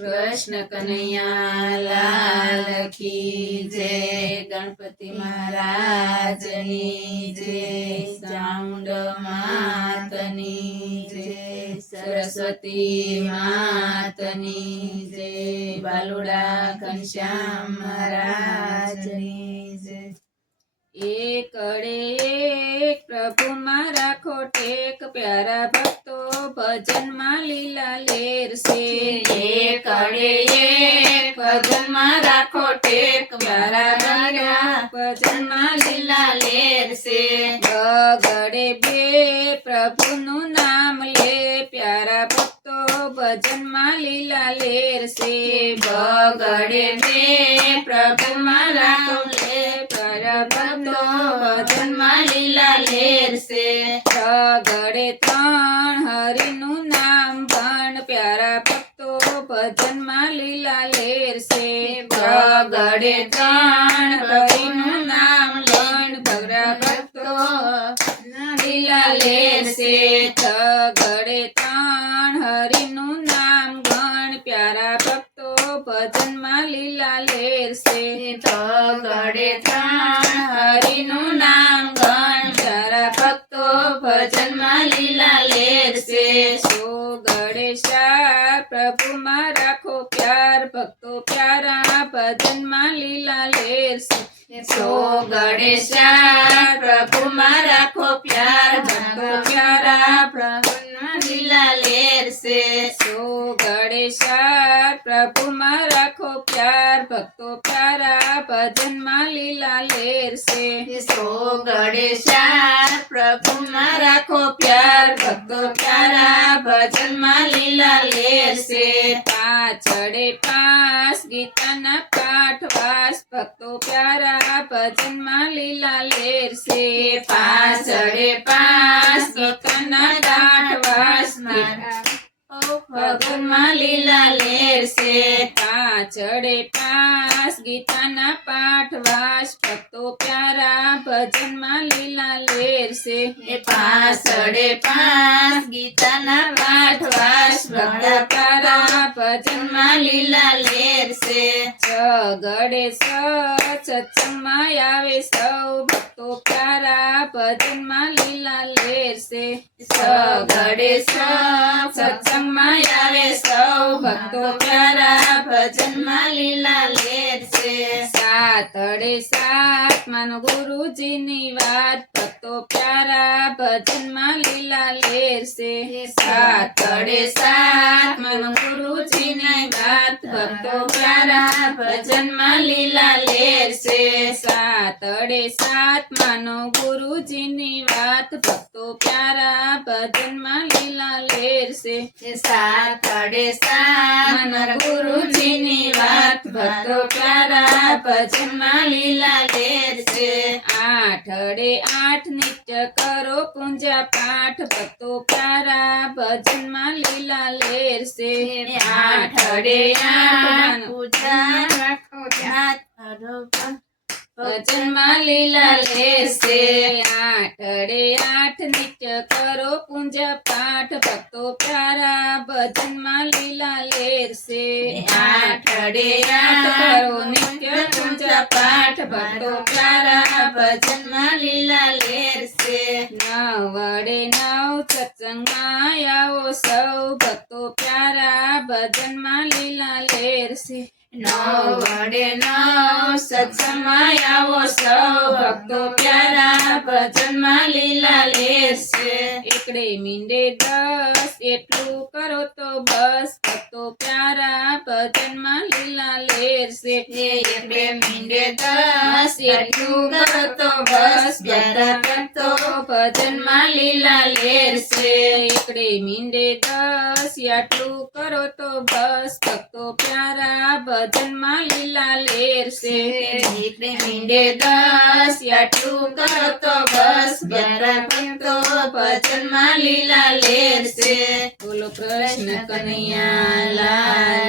कृष्ण कन्हैया लाल की जय। गणपति महाराज ની જય। ચામુંડ માતની જય। સરસ્વતી માતની જય। બાલુડા ઘનશ્યામ મહારાજની જય। એકડે એક પ્રભુમાં રાખો ટેક, પ્યારા ભક્તો ભજનમાં લીલા લેરશે। એકડે એક ભજનમાં રાખો ટેક, પ્યારા ભજનમાં લીલા લેરશે। બગડે બે પ્રભુનું નામ લે, પ્યારા ભક્તો ભજનમાં લીલા લેરશે। બગડે બે પ્રભુમાં રાખો લે, પ્યારા ભક્તો ભજનમાં લીલા લેરશે। ગળે ત્રણ હરિનું નામ ભણ, પ્યારા ભક્તો ભજનમાં લીલા લેરશે। ગળે ત્રણ હરિનું નામ ભણ, પ્યારા ભક્તો લીલા લેરશે। ગળે ત્રણ હરિનું નામ ગણ, પ્યારા ભક્તો ભજનમાં લીલા લેરશે। ગળે ત્રણ હરિનું નામ ગણ, પ્યારા ભક્તો ભજનમાં લીલા લેરશે। સો ગણેશા પ્રભુમાં રાખો પ્યાર, ભક્તો પ્યારા ભજનમાં લીલા લેરશે। સો ગણેશા પ્રભુમાં રાખો પ્યાર, ભક્તો પ્યારા ભજનમાં લીલા લેરશે। સો ગણેશા પ્રભુમાં રાખો પ્યાર, ભક્તો પ્યારા ભજનમાં લીલા લેરશે। સો ગણેશા પ્રભુમાં રાખો પ્યાર, ભક્તો પ્યારા ભજનમાં લીલા લેરશે। પાછળે પાસ ગીતાના પાઠ વાસ, ભક્તો પ્યારા ભજનમાં લીલા લેરશે। પાછળે પાસ ગીતાના પાઠ વાસ, ભજનમાં લીલા લેરશે। પાછળે પાસ ગીતાના પાઠ વાસ, ભક્તો પ્યારા ભજનમાં લીલા લેરશે। પાછળે પાસ ગીતાના પાઠ વાસ, ભક્તો પ્યારા ભજનમાં લીલા લેરશે। ગળે સત્સંગમાં આવે સૌ, ભક્તો પ્યારા ભજનમાં લીલા લેરશે। ગળે સત્સંગમાં આવે સૌ, ભક્તો પ્યારા ભજનમાં લીલા લેરશે। સાતડે સાતમાનો ગુરુજીની વાત, ભક્તો પ્યારા ભજનમાં લીલા લેરશે। સાતડે સાતમાનો ગુરુજીની વાત, ભક્તો પ્યારા ભજનમાં લીલા લેરશે। સાતડે સાતમાનો ગુરુજીની વાત, ભક્તો પ્યારા ભજનમાં લીલા લેરશે। સાતડે સાતમાનો ગુરુજીની વાત, ભક્તો પ્યારા ભજનમાં લીલા લેરશે। આઠડે આઠ નિત્ય કરો પૂજા પાઠ, ભક્તો પ્યારા ભજનમાં લીલા લેરશે। આઠડે આઠ પૂજા ભજનમાં લીલા લેરશે। આઠડે આઠ નિત્ય કરો પૂજા પાઠ, ભક્તો પ્યારા ભજનમાં લીલા લેરશે। આઠડે આઠ કરો નિત્ય પૂજા પાઠ, ભક્તો પ્યારા ભજનમાં લીલા લેરશે। નવડે નવ સત્સંગમાં આવો સૌ, ભક્તો પ્યારા ભજનમાં લીલા લેરશે। નવડે નવ સત્સંગમાં આવો સૌ, ભક્તો પ્યારા ભજનમાં લીલા લેરશે। એકડે મીંડે 10 એટલું કરો તો બસ, ભક્તો પ્યારા ભજનમાં લીલા લેરશે। એકડે મીંડે 10 એટલું કરો તો બસ, પ્યારા ભક્તો ભજનમાં લીલા લેરશે। એકડે મીંડે 10 આટલું કરો તો બસ, ભક્તો પ્યારા ભજનમાં લીલા લેરશે। એકડે મીંડે 10 આટલું કરો તો બસ, પ્યારા ભક્તો ભજનમાં લીલા લેરશે। બોલો કૃષ્ણ કનૈયા લાલ